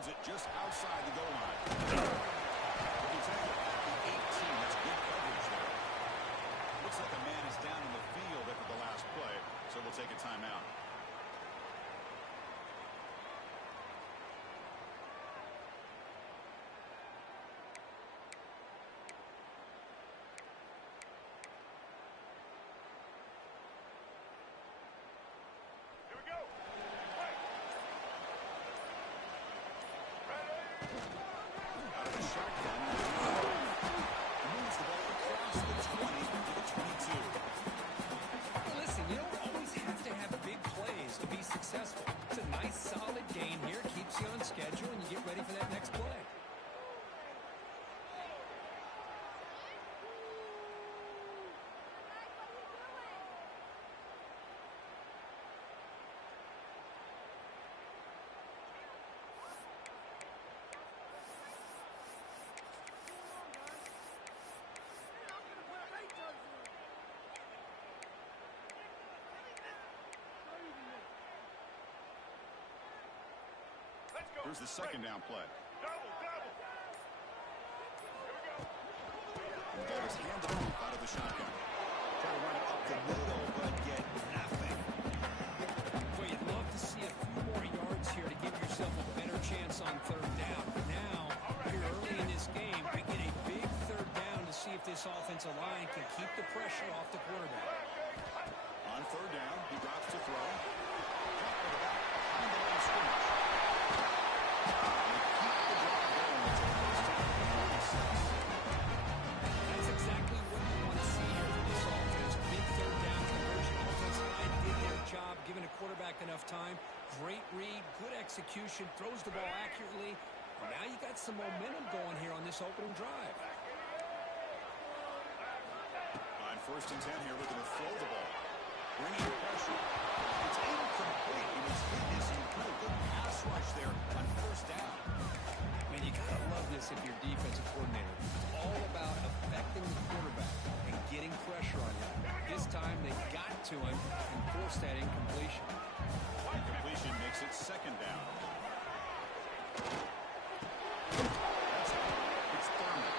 fields it just outside the goal line. If you take it at the 18, that's good coverage there. Looks like a man is down in the field after the last play, so we'll take a timeout. Here's the second down play. Double. Here we go. The ball is handed off out of the shotgun. Try to run it up the middle, but get nothing. Well, you'd love to see a few more yards here to give yourself a better chance on third down. Now, here early in this game, I get a big third down to see if this offensive line can keep the pressure off the quarterback. On third down, he drops to throw. Caught with the back behind the line of scrimmage. That's exactly what you want to see here from this offense. Big third down conversion. Offensive line did their job, giving a quarterback enough time. Great read, good execution, throws the ball accurately. And now you got some momentum going here on this opening drive. On 1st and 10 here, looking to throw the ball. Bringing pressure. It's incomplete. He was hit as he could. Good pass rush there on 1st down. I mean, you got to love this if you're a defensive coordinator. It's all about affecting the quarterback and getting pressure on him. This time, they got to him and forced that incompletion. Incompletion makes it 2nd down. It's Thurman.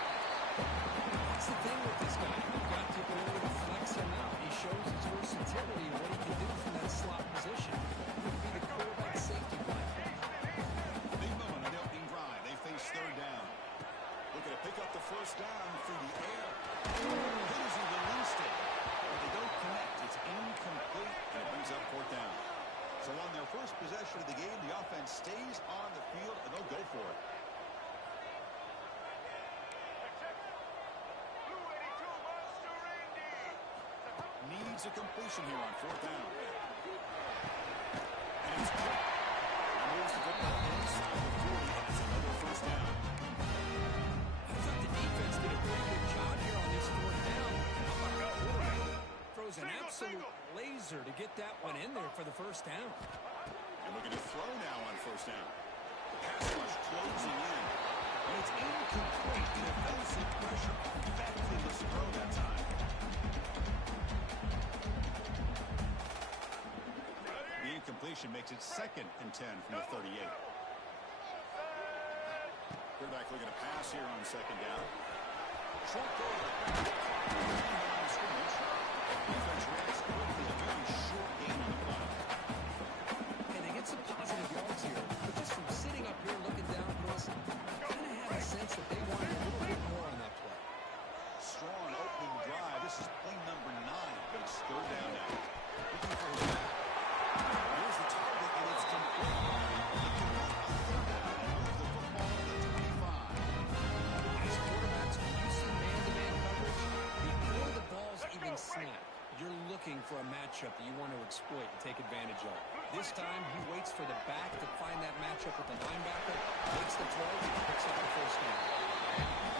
That's the thing with this guy. You've got to be able to flex him out. He shows his versatility and what he can do from that slot position. He could be the quarterback safety blanket. Big moment on the opening drive. They face 3rd down. Looking to pick up the 1st down through the air. He's released it. But they don't connect. It's incomplete, and it brings up 4th down. So on their first possession of the game, the offense stays on the field, and they'll go for it. Needs a completion here on 4th down. And it's caught. And moves the football inside the 40, and it's another 1st down. I thought the defense did a pretty good job here on this 4th down. The quarterback throws an absolute laser to get that one in there for the 1st down. And looking to throw now on 1st down. The pass rush closing in. And it's incomplete. The defensive pressure effectively throw that time. The incompletion makes it 2nd and 10 from the 38. Quarterback looking to pass here on 2nd down. Short goal to the line of scrimmage. Defense reacts quickly. A very short gain on the play. And they get some positive yards here. But just from sitting up here looking down, Chris, kind of had a sense that they wanted a little bit more on that play. Strong opening drive. This is play number 9, but it's 3rd down now. Looking for his back. Here's the target, and it's complete. He can move on 3rd down and move the football to the 25. As quarterbacks, when you see man-to-man coverage, before the ball's even snapped, you're looking for a matchup that you want to exploit and take advantage of. This time, he waits for the back to find that matchup with the linebacker, makes the throw, and picks up the 1st down.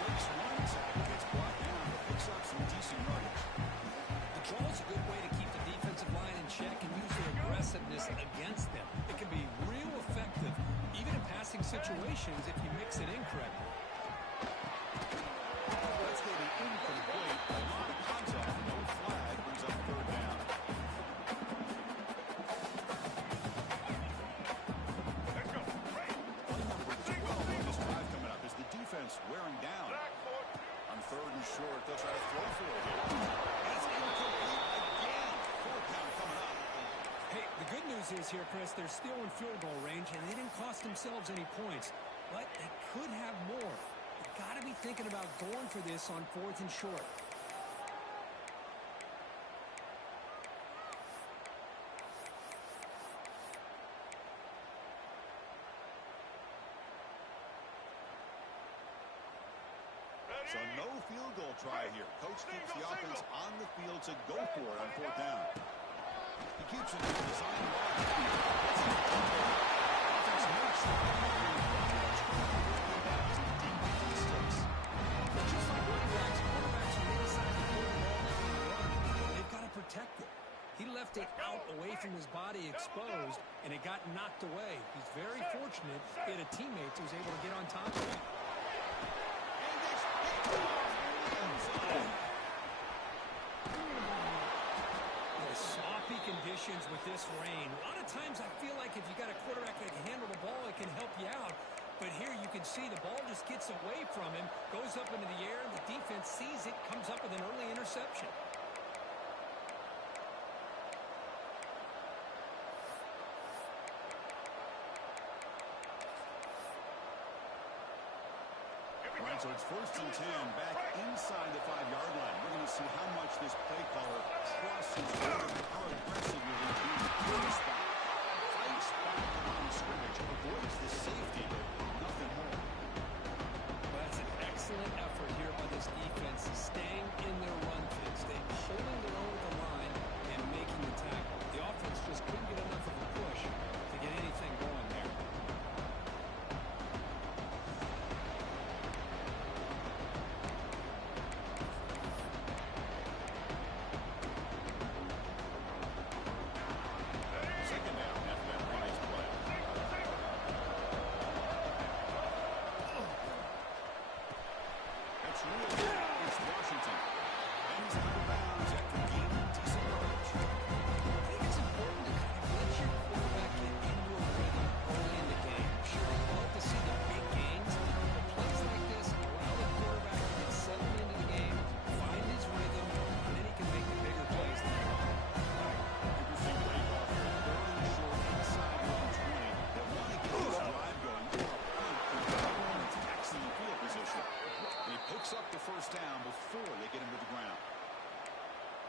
Breaks one tackle, gets brought down, but picks up some decent yardage. The draw is a good way to keep the defensive line in check and use their aggressiveness against them. It can be real effective, even in passing situations, if you mix it in correctly. That's going to be incomplete. A lot of contact, no flag, brings up 3rd down. Play number 2. The good news is here, Chris, they're still in field goal range, and they didn't cost themselves any points. But they could have more. You've got to be thinking about going for this on 4th and short. So no field goal try here. Coach keeps the offense on the field to go for it on 4th down. He keeps it to the sideline. Offense makes it. Just like running backs, quarterbacks are inside the ball down on the run. They've got to protect it. He left it out away from his body exposed, and it got knocked away. He's very fortunate he had a teammate who was able to get on top of it. Sloppy conditions with this rain. A lot of times I feel like if you got a quarterback that can handle the ball, it can help you out. But here you can see the ball just gets away from him, goes up into the air, the defense sees it, comes up with an early interception. All right, so it's 1st and 10 back inside the 5-yard line. We're going to see how much this play caller trusts his quarterback, how aggressive will he be in the spot. Fights back on the scrimmage, avoids the safety, but nothing more. Well, that's an excellent effort here by this defense, staying in their run fits. They're holding their own with the line and making the tackle. The offense just couldn't get enough of a push to get anything going there.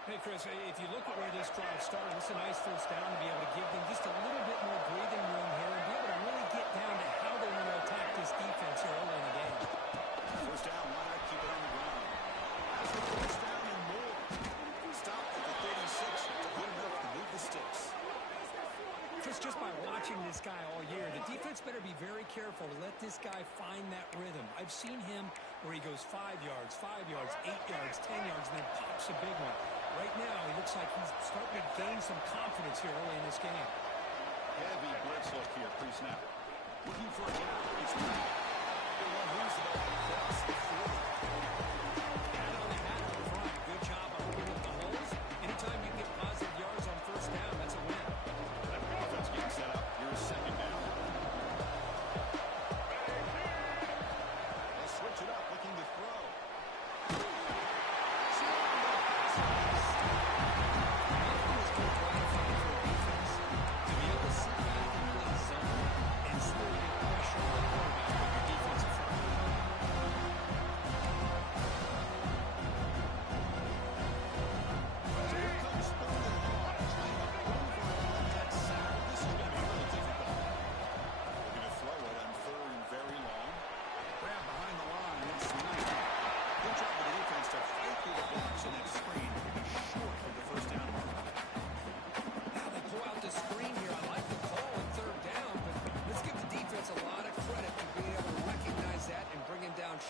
Hey, Chris, if you look at where this drive started, it's a nice first down to be able to give them just a little bit more breathing room here and be able to really get down to how they want to attack this defense here early in the game. First down, why not keep it on the ground? That's the first down and more. Stop at the 36, good enough to move the sticks. Chris, just by watching this guy all year, the defense better be very careful to let this guy find that rhythm. I've seen him where he goes 5 yards, 8 yards, 10 yards, and then pops a big one. Right now, he looks like he's starting to gain some confidence here early in this game. Heavy blitz look here, pre-snap. Looking for a gap. It's not. They won't lose the ball across the 40. Hat on the hat up front. Good job on opening up the holes. Anytime you get positive yards on first down, that's a win. That offense getting set up. Here's 2nd down. They'll switch it up, looking to throw.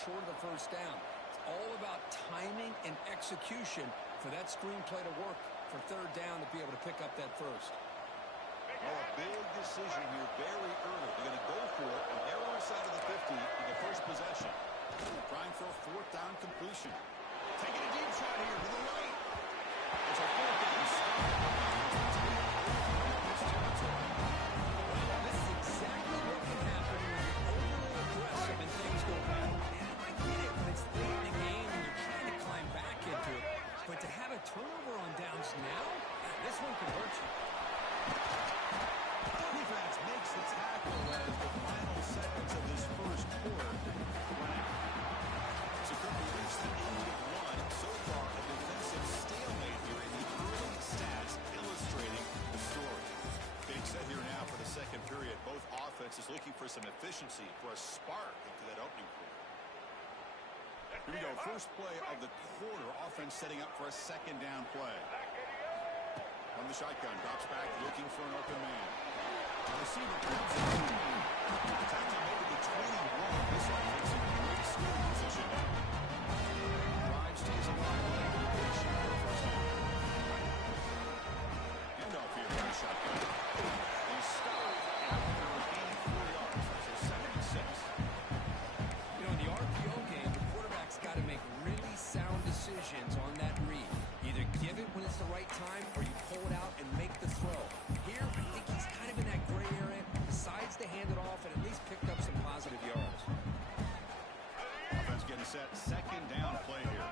Short of the first down. It's all about timing and execution for that screenplay to work for 3rd down to be able to pick up that first. Oh, a big decision here very early. They're going to go for it on their own side of the 50 in the first possession. Trying for a 4th down completion. Taking a deep shot here to the right. It's a 4th down stop. Well, this is exactly what can happen when you're overly aggressive and things go bad. I get it when it's late in the game and you're trying to climb back into it. But to have a turnover on downs now, this one could hurt you. looking for some efficiency, for a spark into that opening quarter. Here we go. First play of the quarter. Offense setting up for a second down play. From the shotgun, drops back, looking for an open man. The receiver grabs it. Tackle made to the 21. This offense in great skill position. Drive stays alive. Patient for a first down. Handoff here from the shotgun. They stop after gaining 4 yards. So 76. You know, in the RPO game, the quarterback's got to make really sound decisions on that read. Either give it when it's the right time, or you pull it out and make the throw. Here, I think he's kind of in that gray area, decides to hand it off and at least picked up some positive yards. Offense getting set. Second down play here.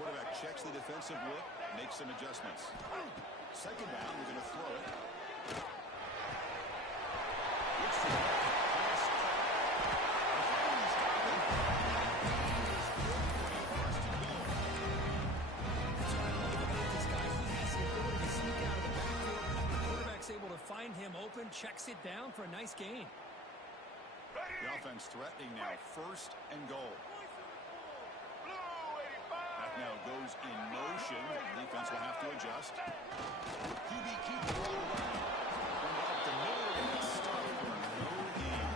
Quarterback checks the defensive look, makes some adjustments. Second down, we're going to throw it. It's the pass caught. That's what I love about this guy. He has the ability to sneak out of the backfield. The quarterback's able to find him open, checks it down for a nice gain. The offense threatening now. First and goal. That now goes in motion. The defense will have to adjust. QB keeps the ball away. Going up the middle and it's stopped for no gain.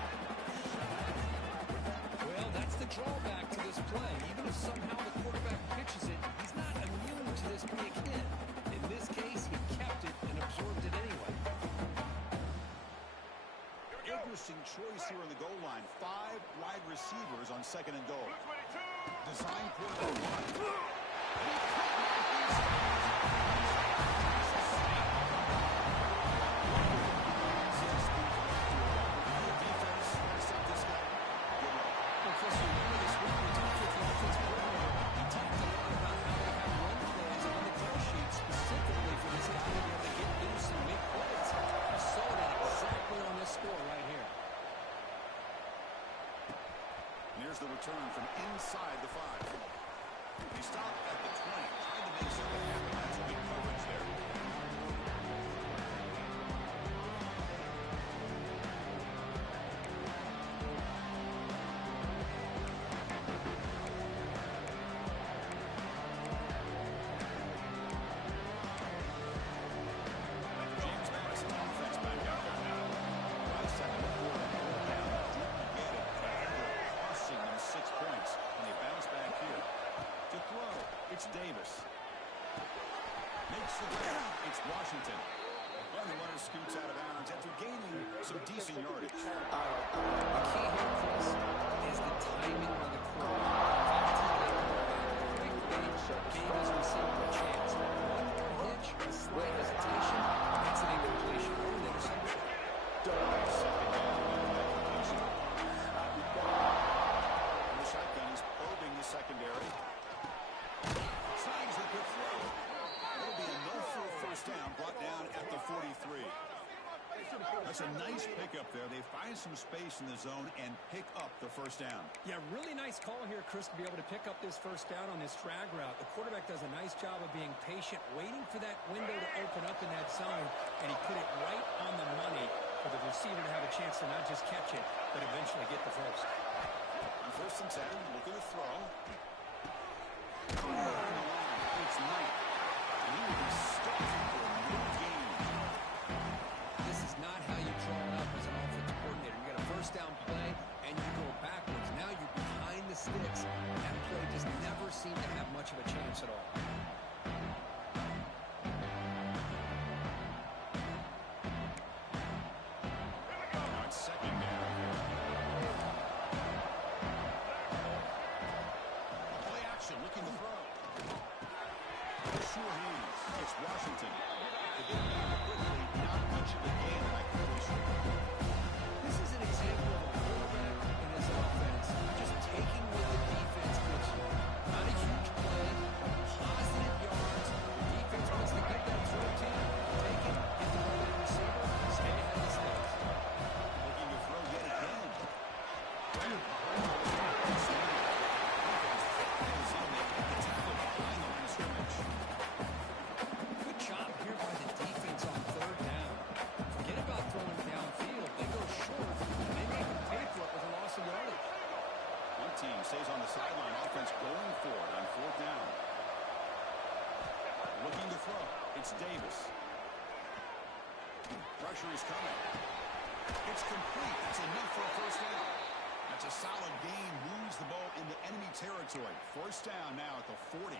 Well, that's the drawback to this play. Even if somehow the quarterback pitches it, he's not immune to this big hit. In this case, he kept it and absorbed it anyway. Interesting choice here on the goal line. 5 wide receivers on second and goal. Design for the one. Here's the return from inside the 5. He stopped at the 20, trying to make something happen. That's good coverage there. James Madison, offense back out there now. Right side of the court, down, didn't get it. Costing them 6 points, and they bounce back here. To throw, it's Davis. Makes the grab, it's Washington. And the runner scoots out of bounds after gaining some decent yardage. The key here, Chris, is the timing of the quarterback. In fact, he got the ball back quickly, gave his receiver a chance. One more hitch, a slight hesitation, that's an incompletion or an interception. Second down, completion. The shotgun is probing the secondary. Signs a good throw. It'll be a no-full first down, brought down at the 43. That's a nice pickup there. They find some space in the zone and pick up the first down. Yeah, really nice call here, Chris, to be able to pick up this first down on this drag route. The quarterback does a nice job of being patient, waiting for that window to open up in that zone, and he put it right on the money for the receiver to have a chance to not just catch it, but eventually get the first. On first and 10, looking to throw. It's Knight. He will be stuck for a new game. This is not how you draw it up as an offensive coordinator. You got a first down play, and you go backwards. Now you're behind the sticks. That play just never seemed to have much of a chance at all. Now it's second down. Play action, looking to throw. Sure hands. It's Washington. To get back quickly, not much of a gain like Cleveland. This is an example of a quarterback and his offense just taking what the defense gives you. Not a huge play, positive yards. The defense wants to get that throw to you. Take it, get the ball to the receiver, stay ahead of the sticks. Looking to throw yet again. Good job here by the defense throw. It's Davis. Pressure is coming. It's complete. That's enough for a first down. That's a solid gain. Moves the ball into enemy territory. First down now at the 40.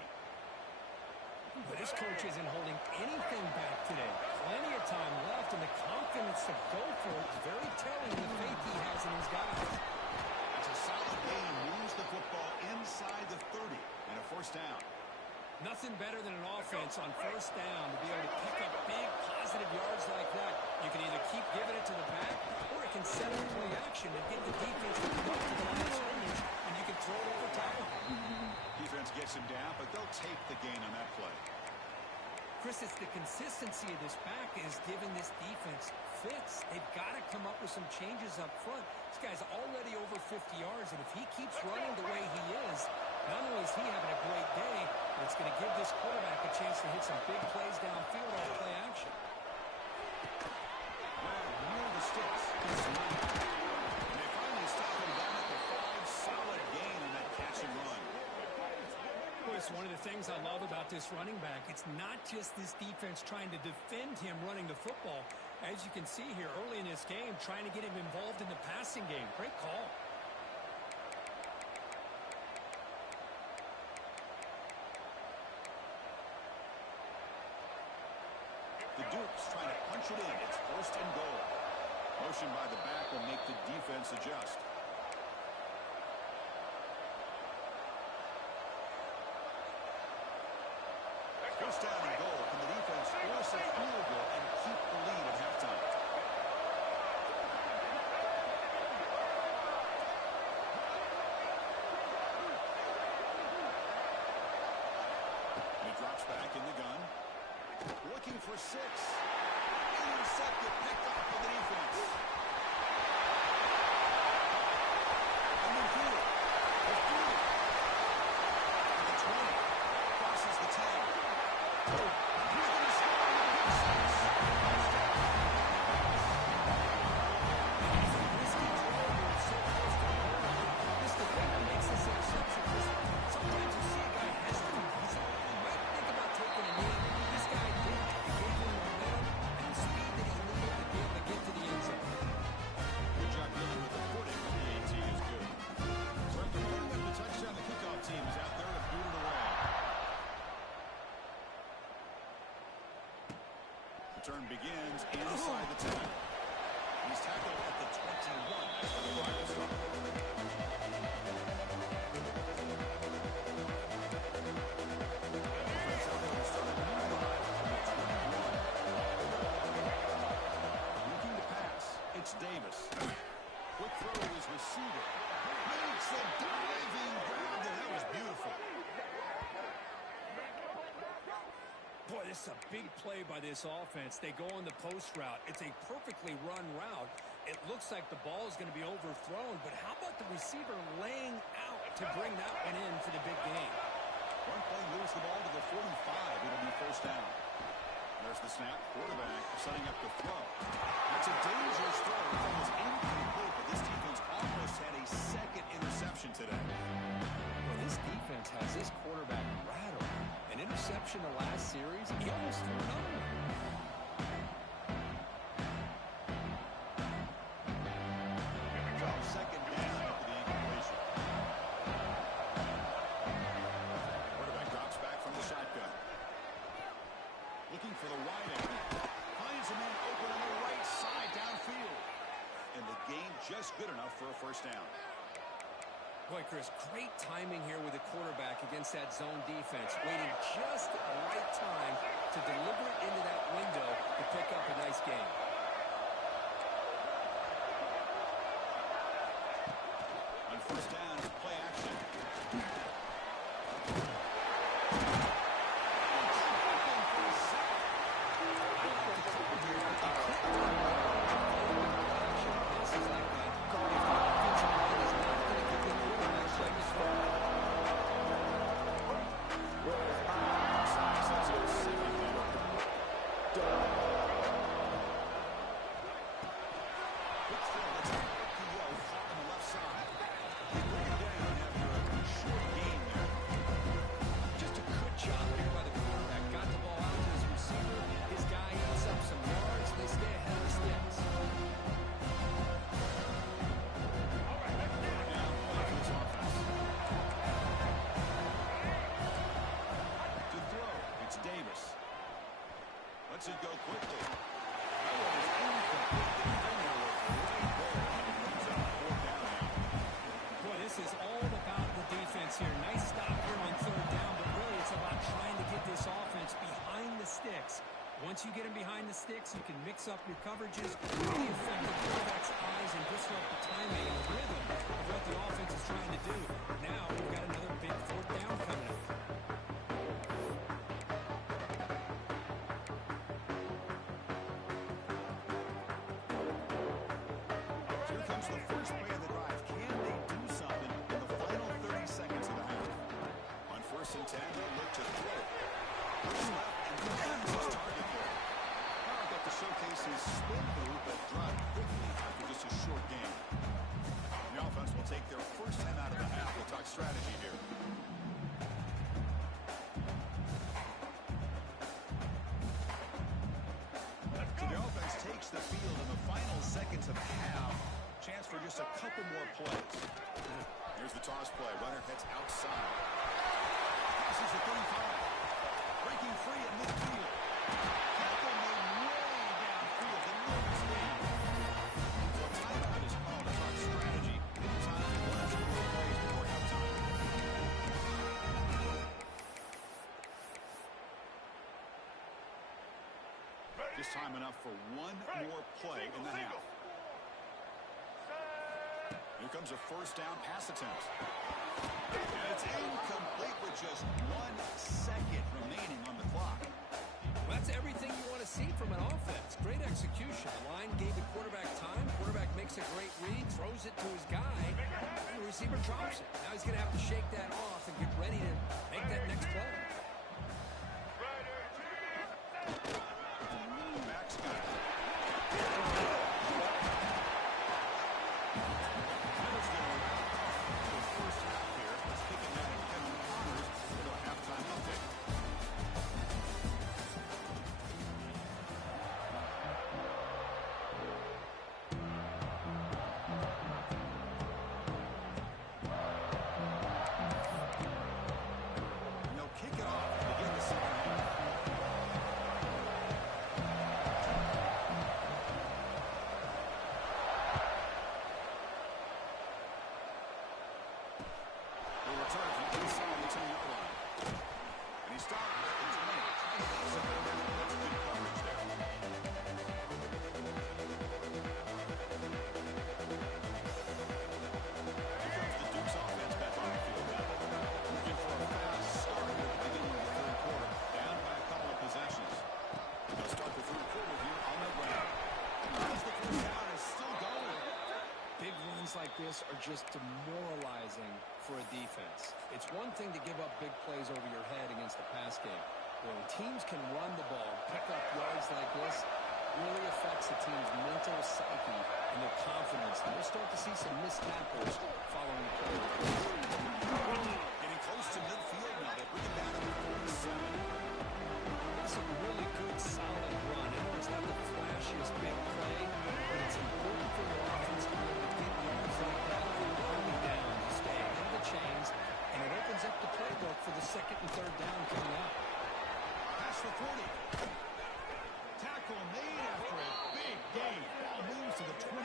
But this coach isn't holding anything back today. Plenty of time left, and the confidence to go for it is very telling the faith he has in his guys. It's a solid gain. Moves the football inside the 30 and a first down. Nothing better than an offense on first down to be able to pick up big positive yards like that. You can either keep giving it to the back, or it can set up play action and get the defense to come up to the line of scrimmage, and you can throw it over top of them. Defense gets him down, but they'll take the gain on that play. Chris, it's the consistency of this back is giving this defense fits. They've got to come up with some changes up front. This guy's already over 50 yards, and if he keeps running the way he is, not only is he having a great day, but it's going to give this quarterback a chance to hit some big plays downfield on play action. Near the sticks. And they finally stop him down at the 5. Solid gain in that catch and run. It's one of the things I love about this running back. It's not just this defense trying to defend him running the football. As you can see here early in this game, trying to get him involved in the passing game. Great call. The Dukes trying to punch it in. It's first and goal. Motion by the back will make the defense adjust. First down and goal. Can the defense force a field goal and keep the lead at halftime? He drops back in the gun. Looking for 6. Intercepted, picked off by the defense. And then through it. The 20. Crosses the 10. He's going to score on the big 6. Risky throw here, so close to the goal. This defender makes this interception. Sometimes you see a guy hesitate. He might think about taking a knee. This guy did. It gave him the momentum and the speed that he needed to be able to get to the end zone. Good job dealing with the footing, but the AT is good. So after putting up the touchdown, the kickoff team is out there to boot it away. Return begins inside the 10. He's tackled at the 21 after the final stop. Offense out there to start a new drive on the 21. Looking to pass. It's Davis. Quick throw to his receiver. Makes a diving grab, and that was beautiful. Boy, this is a big play by this offense. They go on the post route. It's a perfectly run route. It looks like the ball is going to be overthrown, but how about the receiver laying out to bring that one in for the big game? One play moves the ball to the 45. It'll be first down. There's the snap. Quarterback setting up the throw. That's a dangerous throw. It was incomplete, but this defense almost had a second interception today. Well, this defense has this quarterback rattled. An interception the last series, he almost threw another one. Second down after the incompletion. Quarterback drops back from the shotgun. Looking for the wide end. Finds a man open on the right side downfield. And the gain just good enough for a first down. Boy, Chris, great timing here with the quarterback against that zone defense. Waiting just at the right time to deliver it into that window to pick up a nice gain. On first down, it's play action. lets it go quickly. That one is incomplete. The defender was right there, and it brings up 4th down now. Boy, this is all about the defense here. Nice stop here on 3rd down, but really it's about trying to get this offense behind the sticks. Once you get them behind the sticks, you can mix up your coverages, really affect the quarterback's eyes, and disrupt the timing and the rhythm of what the offense is trying to do. Now we've got another big 4th down coming up. Here comes the first play of the drive. Can they do something in the final 30 seconds of the half? On 1st and 10, they look to throw. Left and finds his target there. Power got to showcase his spin move, but dropped quickly after just a short game. The offense will take their first 10 out of the half. We'll talk strategy here. So the offense takes the field in the final seconds of the half. Chance for just a couple more plays. Here's the toss play. Runner heads outside. Passes the 35. Breaking free at midfield. Tackle made way downfield. The no mistake. So a timeout is called to talk strategy. In time, one or two more plays before halftime. Just time enough for one more play in the half. Here comes a 1st down pass attempt. And it's incomplete with just 1 second remaining on the clock. Well, that's everything you want to see from an offense. Great execution. The line gave the quarterback time. Quarterback makes a great read, throws it to his guy, and the receiver drops it. Now he's going to have to shake that off and get ready to make that next play. Max got it. First half here. Let's kick it down to Kevin Connors for the halftime update. And they'll kick it off to begin the second half. They return from inside the 10-yard line. And he stopped at the 20. So that's good coverage there. Here comes the Duke's offense back on the field now. Looking for a fast start here at the beginning of the 3rd quarter. Down by a couple of possessions. They'll start the 3rd quarter here on the ground. As the 1st down is still going. Big runs like this are just demoralizing for a defense. It's one thing to give up big plays over your head against the pass game. When teams can run the ball, pick up yards like this, really affects the team's mental psyche and their confidence. And we'll start to see some missed tackles following the play. Getting close to midfield now. They bring it down to 47. It's a really good, solid run. I know it's not the flashiest big play, but it's important for your offense to be able to get yards like that early down to stay ahead of the chains, and it opens up the playbook for the 2nd and 3rd down coming up. Past the 40. Tackle made after a big gain. Ball moves to the 21.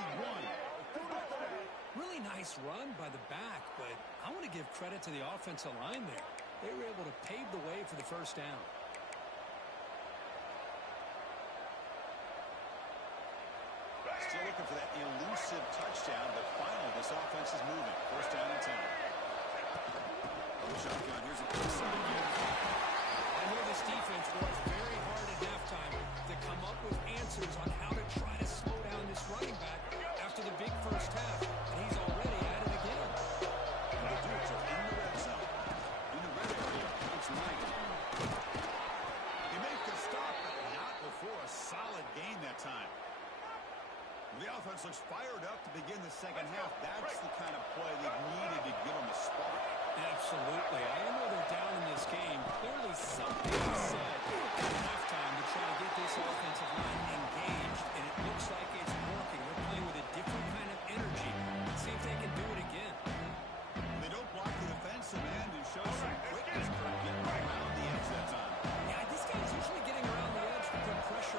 Really nice run by the back, but I want to give credit to the offensive line there. They were able to pave the way for the 1st down. Still looking for that elusive touchdown, but finally this offense is moving. 1st down and 10. Double shotgun. Here's a quick side again. I know this defense works very hard at halftime to come up with answers on how to try to slow down this running back after the big 1st half, and he's already at it again. And the Dukes are in the red zone. In the red area. It's Knight. He makes the stop, but not before a solid gain that time. The offense looks fired up to begin the 2nd half. That's the kind of play they've needed to give them a spark. Absolutely. I know they're down in this game. Clearly something is said at halftime to try to get this offensive line engaged, and it looks like it's working. They're playing with a different kind of energy. Let's see if they can do it again. They don't block the defensive end and show some quickness for getting around the edge that time. Yeah, this guy's usually getting around the edge to put pressure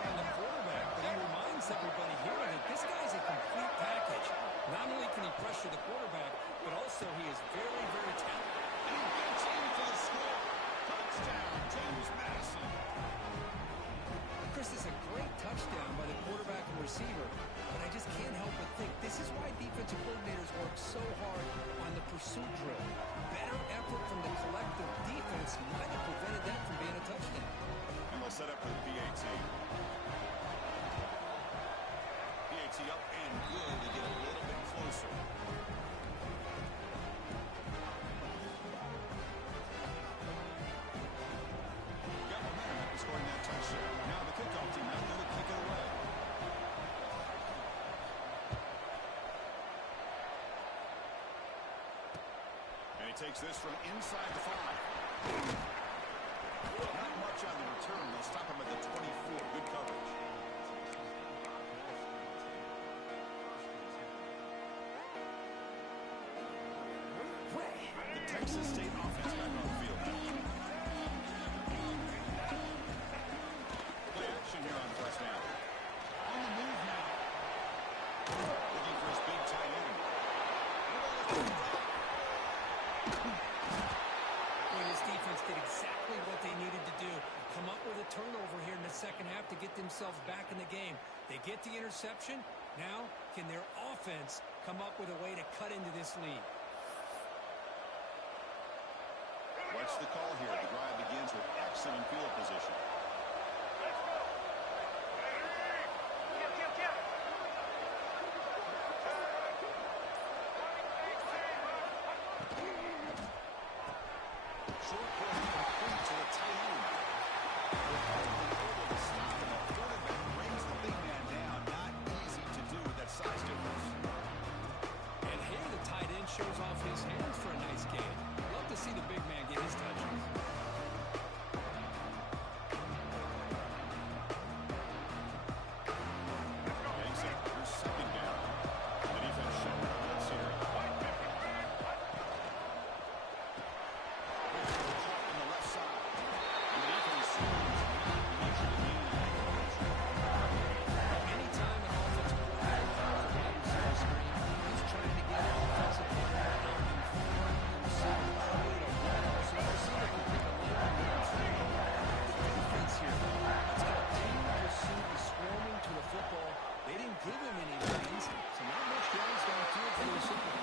takes this from inside the 5. Not much on the return. They'll stop him at the 24. Good coverage. The Texas State offense back on the field now. Play action here on first down. On the move now. Looking for his big tight end. This defense did exactly what they needed to do. Come up with a turnover here in the second half to get themselves back in the game. They get the interception. Now, can their offense come up with a way to cut into this lead? Watch the call here. The drive begins with excellent field position. Short play complete to the tight end. They're hardly able to stop him. The quarterback brings the big man down. Not easy to do with that size difference. And here the tight end shows off his hands for a nice gain. Love to see the big man get his touches. Here's second down. The defense showing a blitz here. On the left side. And the defense seems not much of a gain on that coverage. Anytime an offensive quarterback throws a wide receiver screen, he's trying to get an offensive player out in front of the receiver, create a window so the receiver can pick a lane and run through. The defense here, it's got a team pursuit is swarming to the football. They didn't give him any lanes, so not much yards downfield for the receiver.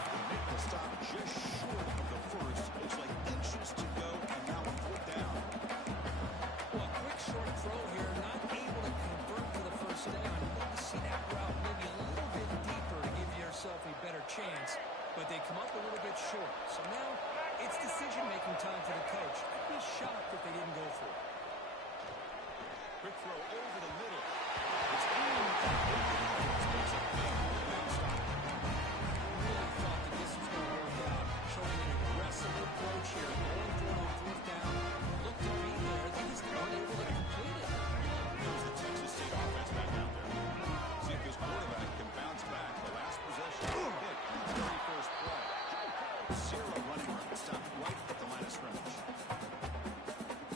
They make the stop just short of the first. Looks like inches to go, and now a fourth down. Well, a quick short throw here, not able to convert to the first down. You'd love to see that route maybe a little bit deeper to give yourself a better chance, but they come up a little bit short. So now it's decision-making time for the coach. I'd be shocked if they didn't go for it. Quick throw over the middle. It's in. It's a big now stop. Really thought that this was going to work out, showing an aggressive approach here, going for it on fourth down. Looked to be there. They just weren't able to complete it. There's the Texas State offense back out there. See if this quarterback can bounce back. The last possession hit on the very first play. Zero running room. Stopped right at the line of scrimmage.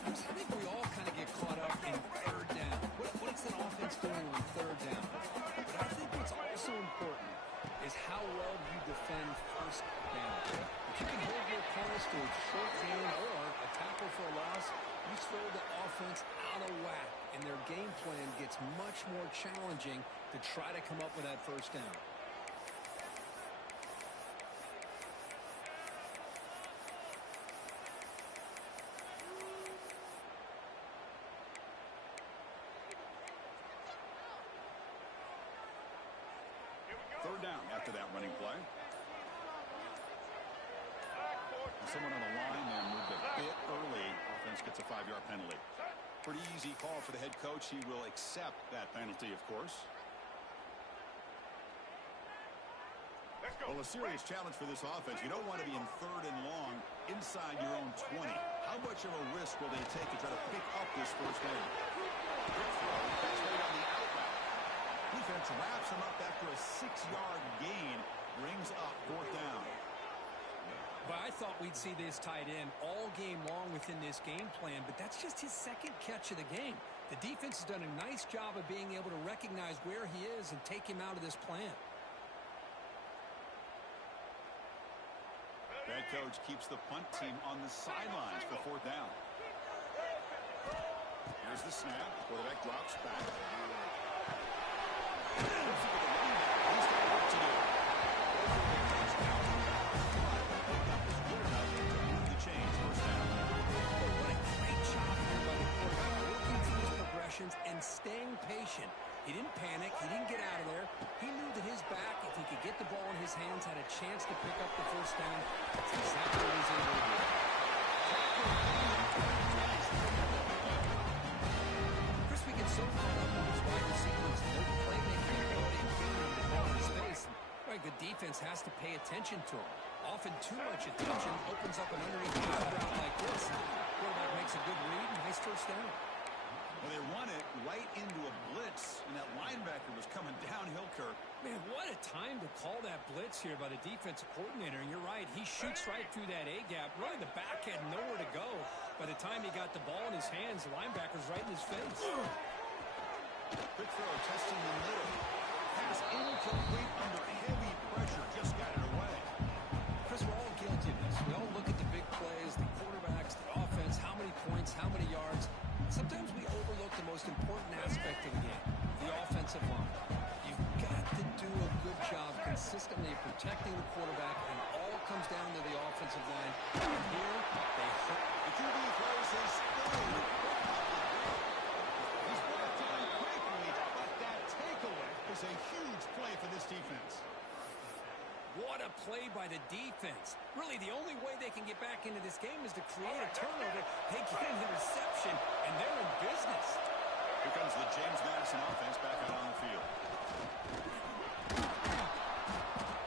I think we all kind of get caught up in third down. What's an offense doing on third down? But I think what's also important is how well you defend first down. If you can hold your opponents to a short gain or a tackle for a loss, you throw the offense out of whack, and their game plan gets much more challenging to try to come up with that first down. Third down after that running play. Someone on the line there moved a bit early. Offense gets a 5-yard penalty. Pretty easy call for the head coach. He will accept that penalty, of course. Well, a serious challenge for this offense. You don't want to be in third and long inside your own 20. How much of a risk will they take to try to pick up this first down? Quick throw. That's right on the out route. Defense wraps him up after a 6-yard gain. Brings up fourth down. But I thought we'd see this tight end all game long within this game plan, but that's just his second catch of the game. The defense has done a nice job of being able to recognize where he is and take him out of this plan. That coach keeps the punt team on the sidelines for fourth down. Here's the snap. Quarterback drops back. He's got work to do. The change first down. What a great job here by the quarterback, working through his progressions and staying patient. He didn't panic. He didn't get out of there. He knew that his back, if he could get the ball in his hands, had a chance to pick up the first down. That's exactly what he was able to do. Chris, we get so caught up on his wide receivers, their playmaking ability and getting the ball in space. Right, good defense has to pay attention to him. Often too much attention opens up an underneath route like this. Quarterback makes a good read. Nice first down. Well, they run it right into a blitz, and that linebacker was coming downhill, Kirk. Man, what a time to call that blitz here by the defensive coordinator. And you're right, he shoots right through that A-gap. Really, the back had nowhere to go. By the time he got the ball in his hands, the linebacker's right in his face. Quick throw, testing the middle. Pass incomplete under heavy pressure. Just got it away. Chris, we're all guilty of this. We all look at the big plays, the quarterbacks, the offense, how many points, how many yards. Sometimes we overlook the most important aspect of the game, the offensive line. You've got to do a good job consistently protecting the quarterback, and it all comes down to the offensive line. And here, they hurt. The QB throws his throw. He's brought down quickly, but that takeaway is a huge play for this defense. What a play by the defense. Really, the only way they can get back into this game is to create a turnover. They get an interception, and they're in business. Here comes the James Madison offense back out on the field.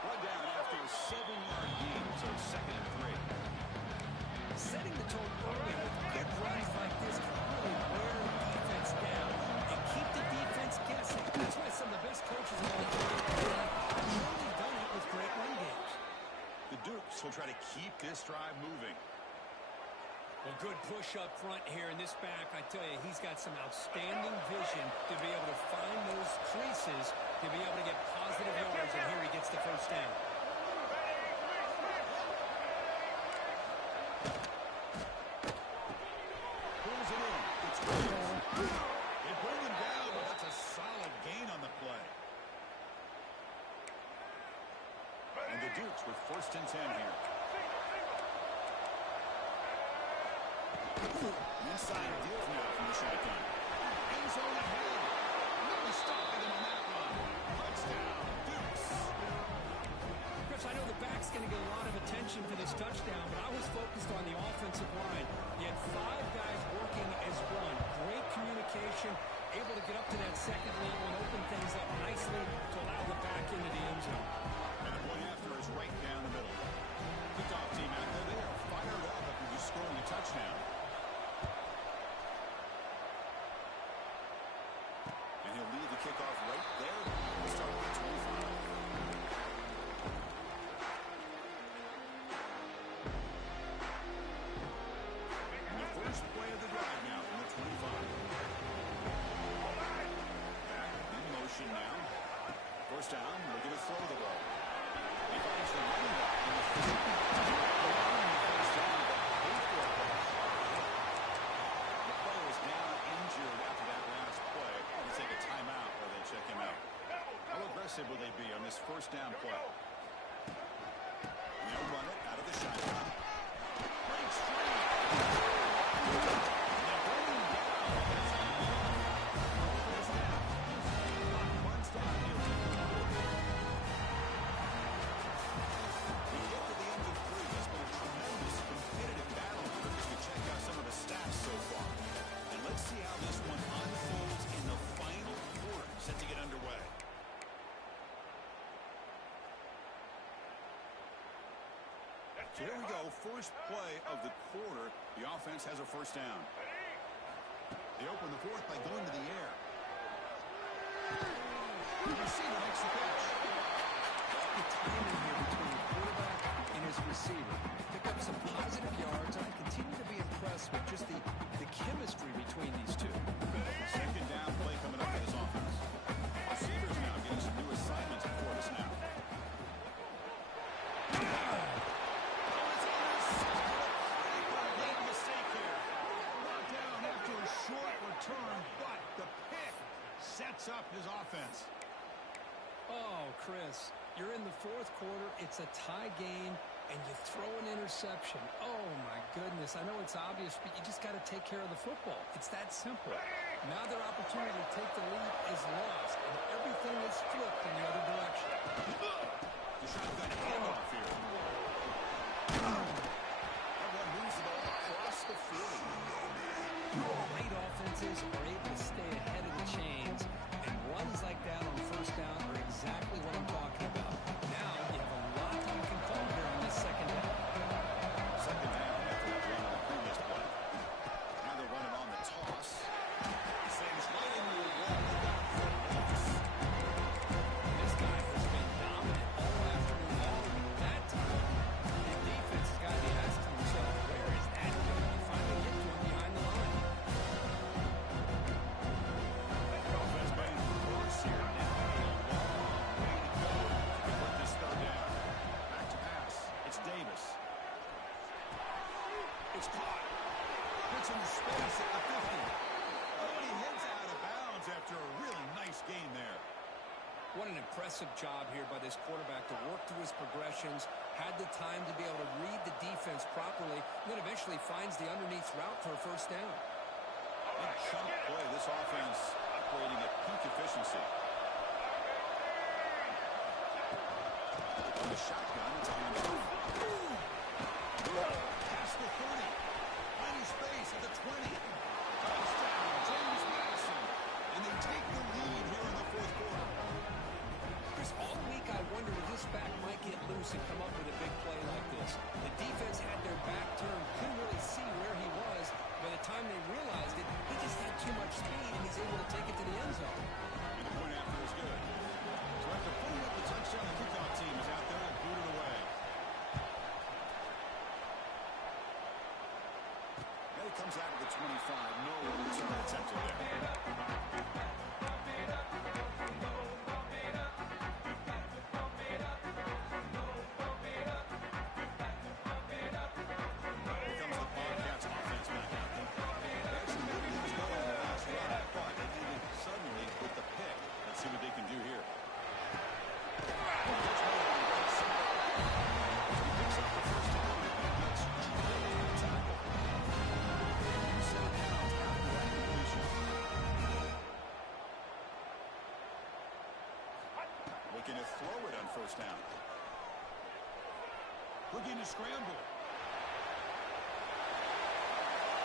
One down after a 7-yard gain, so it's 2nd and 3. Setting the tone early with good runs like this can really wear the defense down and keep the defense guessing. That's why some of the best coaches in the league have really done it with great run games. The Dukes will try to keep this drive moving. Well, good push up front here in this back. I tell you, he's got some outstanding vision to be able to find those creases, to be able to get positive yards, and here he gets the first down. Pulls it in. It's They bring him down, but that's a solid gain on the play. And the Dukes with 1st and 10 here. Inside deal now from the shotgun. End zone ahead. Really stopping him on that run. Touchdown, Dukes. Chris, I know the back's going to get a lot of attention for this touchdown, but I was focused on the offensive line. You had 5 guys working as one. Great communication, able to get up to that second level and open things up nicely to allow the back into the end zone. And the point after is right down the middle. Kickoff team out there. They are fired up after just scoring a touchdown. And he'll lead the kickoff right there. We'll start with 25. And the first play of the drive now from the 25. Back in motion now. First down, looking to throw the ball. He finds the running back in the first down. The player is down injured after that last play. They'll take a timeout or they check him out. How aggressive will they be on this first down play? And they'll run it out of the shotgun. Breaks free. And they're bringing him down. First down. Runs down here. We get to the end of 3. It's been a tremendous competitive battle here as we check out some of the stats so far. And let's see how this one unfolds in the final quarter set to get underway. So here we go, first play of the quarter. The offense has a first down. They open the 4th by going to the air. The receiver makes the catch. The timing here between the quarterback and his receiver. Pick up some positive yards, and I continue to be impressed with just the chemistry between these two. Second down play coming up for this offense. Receivers now getting some new assignments before the snap. But the pick sets up his offense. Oh, Chris, you're in the 4th quarter. It's a tie game, and you throw an interception. Oh, my goodness. I know it's obvious, but you just got to take care of the football. It's that simple. Now their opportunity to take the lead is lost, and everything is flipped in the other direction. The shotgun handoff here. Everyone moves the ball across the field. Great offenses are able to stay ahead of the chains, and runs like that on first down are exactly what I'm talking about. Now you have a lot you can call here in this second some space at the 50. Oh, and he heads out of bounds after a really nice gain there. What an impressive job here by this quarterback to work through his progressions, had the time to be able to read the defense properly, and then eventually finds the underneath route for a first down. Big chunk play. This offense operating at peak efficiency. On the shotgun, it's on the past the 30. Finding space at the 20. Touchdown, James Madison. And they take the lead here in the fourth quarter. Chris, all week I wondered if this back might get loose and come up with a big play like this. The defense had their back turned, couldn't really see where he was. By the time they realized it, he just had too much speed, and he's able to take it to the end zone. And the point after is good. So after putting up the touchdown, the kickoff team is out there and booted away. And he comes out of the 25. No return attempted there. Looking to throw it on first down. Looking to scramble.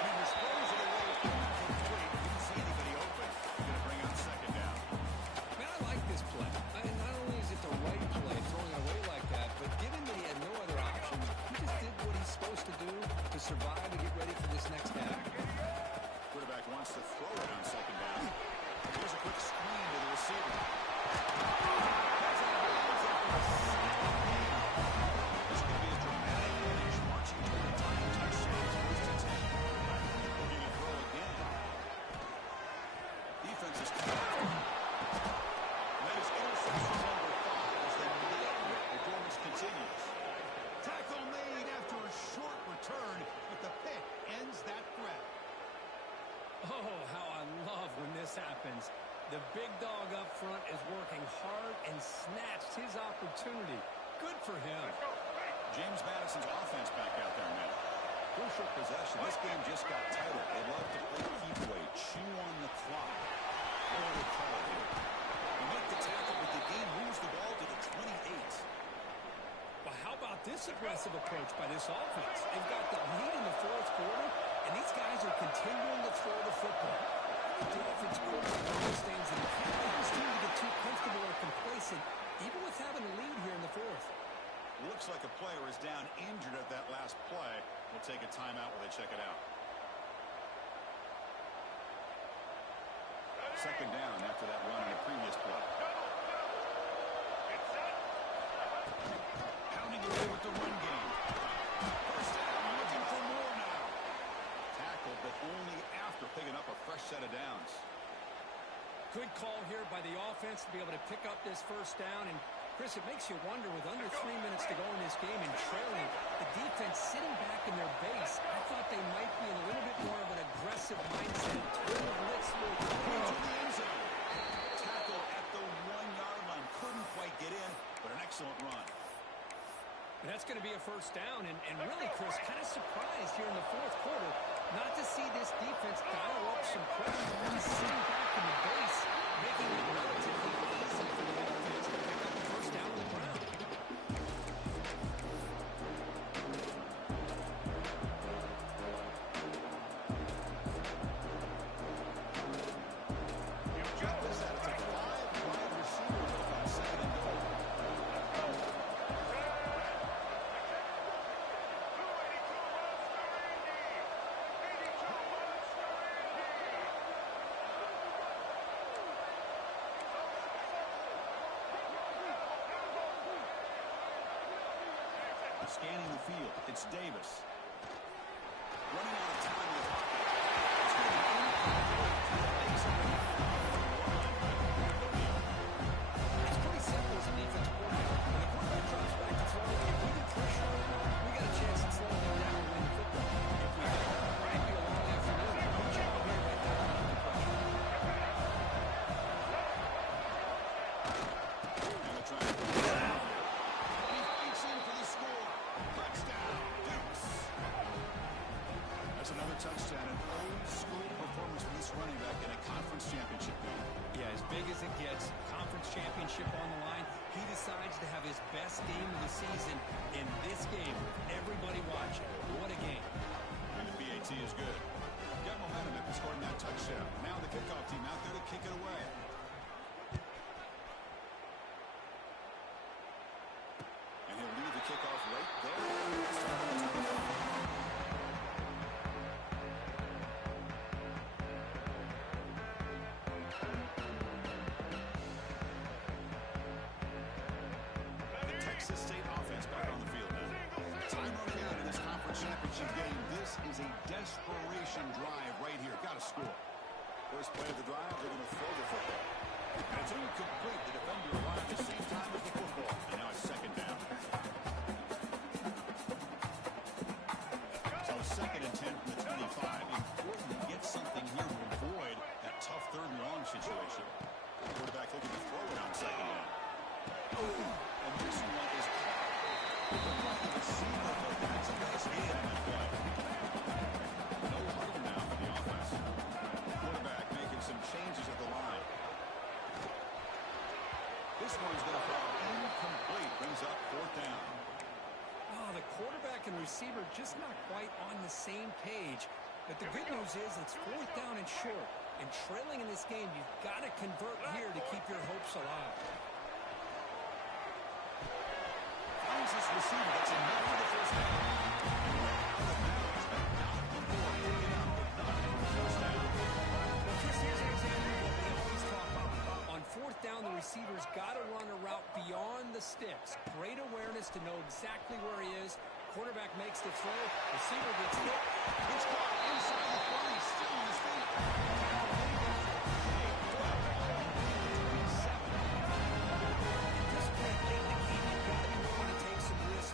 He was throws it away incomplete. Didn't see anybody open. Going to bring up second down. Man, I like this play. Not only is it the right play, throwing it away like that, but given that he had no other option, he just did what he's supposed to do to survive and get ready for this next half. Quarterback wants to throw it on second down. Here's a quick screen to the receiver. Happens. The big dog up front is working hard and snatched his opportunity. Good for him. James Madison's offense back out there now. Crucial possession. This game just got tighter. They love to play keep away, chew on the clock. What do they call it here? They make the tackle, but the game moves the ball to the 28. Well, how about this aggressive approach by this offense? They've got the lead in the fourth quarter, and these guys are continuing to throw the football. The offense quarterback understands that he can't let his team get too comfortable or complacent, even with having a lead here in the fourth. Looks like a player is down injured at that last play. We'll take a timeout while they check it out. Second down after that run in the previous play. Pounding away with the run game. First down, looking for more now. Tackled, but only after picking up a fresh set of downs. Good call here by the offense to be able to pick up this first down. And, Chris, it makes you wonder, with under 3 minutes to go in this game and trailing, the defense sitting back in their base, I thought they might be in a little bit more of an aggressive mindset. Total blitz will go to the end zone. Tackle at the 1-yard line. Couldn't quite get in, but an excellent run. And that's going to be a first down. And really, Chris, kind of surprised here in the fourth quarter not to see this defense dial up some pressure. Just sitting back in the base, making it relatively easy for the offense to pick up the first down on the ground. Check this out. It's a 5-wide receiver look on second and goal. Scanning the field. It's Davis. Running out of time in the pocket. It's going to be It's pretty simple as a defense coordinator. When the quarterback drops back to throw, if we get pressure on him, we got a chance to slow him down and win the football. If we don't, it might be a long afternoon. in a conference championship game. Yeah, as big as it gets, conference championship on the line, he decides to have his best game of the season in this game. Everybody watching. What a game. And the BAT is good. Got momentum after scoring that touchdown. Now the kickoff team out there to kick it away. And he'll leave the kickoff right there. Texas State offense back on the field now. Time running out in this conference championship game. This is a desperation drive right here. Got to score. First play of the drive, they're going to throw the football. And it's incomplete. The defender arrived at the same time as the football. And now it's second down. So second and 10 from the 25. Important to get something here to avoid that tough third and long situation. Quarterback looking to throw it on second down. And this one is caught. The receiver, but that's a nice hit on that play. No huddle now for the offense. Quarterback making some changes at the line. This one's going to fall incomplete. Brings up fourth down. Oh, the quarterback and receiver just not quite on the same page. But the good news is it's fourth down and short. And trailing in this game, you've got to convert here to keep your hopes alive. Finds this receiver. That's enough for the first down. Well, Chris, here's an example of what we always talk about. On fourth down, the receiver's got to run a route beyond the sticks. Great awareness to know exactly where he is. Quarterback makes the throw. Receiver gets hit. It's caught inside the 30. Still on his feet.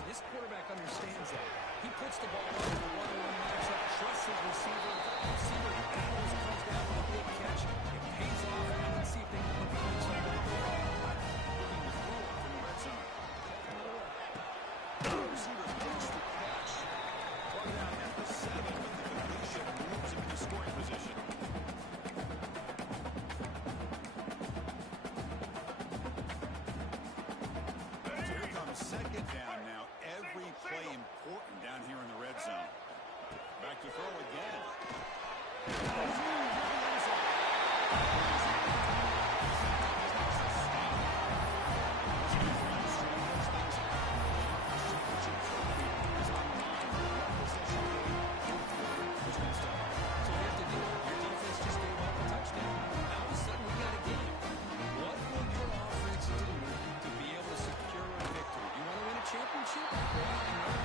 This quarterback understands that. He puts the ball up in the one-on-one matchup, trusts his receiver. Receiver battles, comes down with a big catch. It pays off, and let's see if they can put points on the ball. Looking to throw it from the red zone. The receiver makes the catch. Brought down at the 7, but the completion moves him into scoring position. Second down now. Every play important down here in the red zone. Back to throw again. So here's the deal. Your defense just gave up a touchdown. Now all of a sudden we got a game. What will your offense do to be able to secure a victory? You want to win a championship? Go out and win.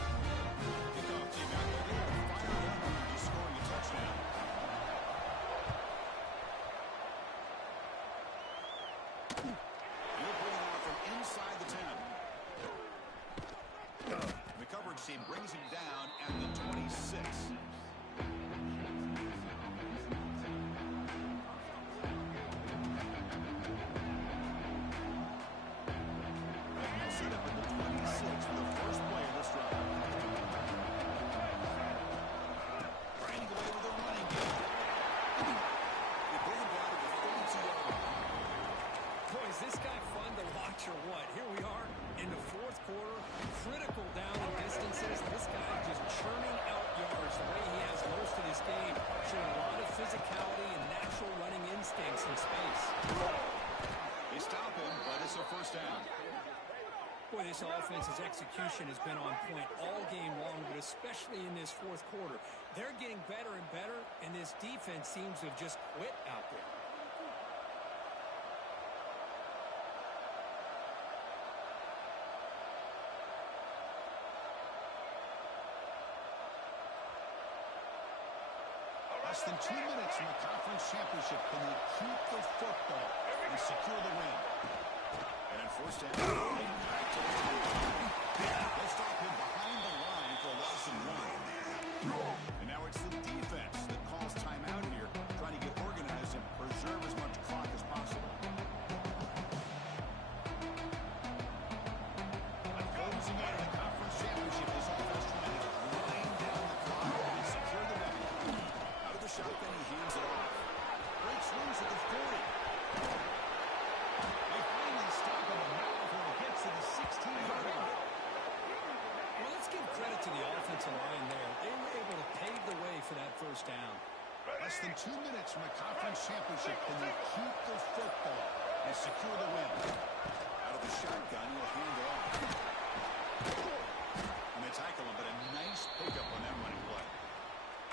Kickoff team out there. They are fired up after scoring a touchdown. He'll bring it out from inside the 10. The coverage team brings him down at the 26. They'll set up at the 26 for the first play of this drive. Running away with a running game. They bring him down to the 32-yard line. Boy, is this guy fun to watch or what? Here we are in the fourth quarter. Critical down and distances. This guy just churning out yards the way he has most of this game. Showing a lot of physicality and natural running instincts in space. They stop him, but it's a first down. Boy, this offense's execution has been on point all game long, but especially in this fourth quarter. They're getting better and better, and this defense seems to have just quit out there. Less than 2 minutes from the conference championship. Can they keep the football and secure the win? And on first down, back to the they'll stop him behind the line for a loss of 1. And now it's the defense that calls timeout here, trying to get organized and preserve as much clock as possible. offensive line there. They were able to pave the way for that first down. Less than 2 minutes from a conference championship. Can they keep the football and secure the win? Out of the shotgun, he'll hand it off. And they tackle him, but a nice pickup on that running play.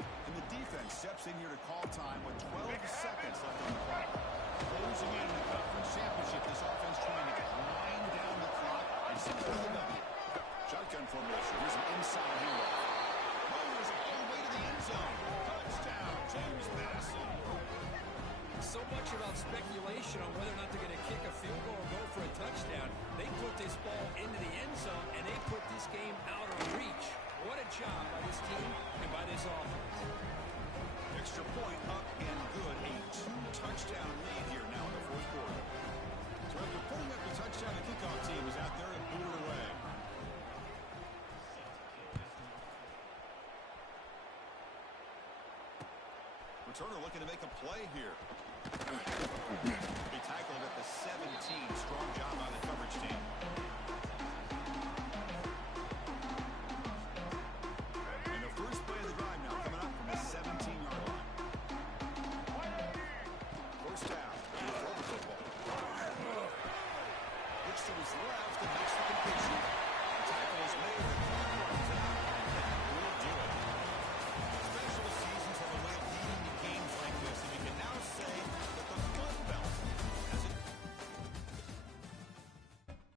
And the defense steps in here to call time with 12 seconds left on the clock. Closing in the conference championship, this offense trying to wind down the clock and secure the W. Shotgun formation. Here's an inside handoff. Motors all the way to the end zone. Touchdown, James Madison. So much about speculation on whether or not they're going to kick a field goal or go for a touchdown. They put this ball into the end zone, and they put this game out of reach. What a job by this team and by this offense. Extra point up and good. A 2-touchdown lead here now in the fourth quarter. So after putting up the touchdown, the kickoff team is out there and booted away. Returner looking to make a play here. He tackled at the 17. Strong job by the coverage team.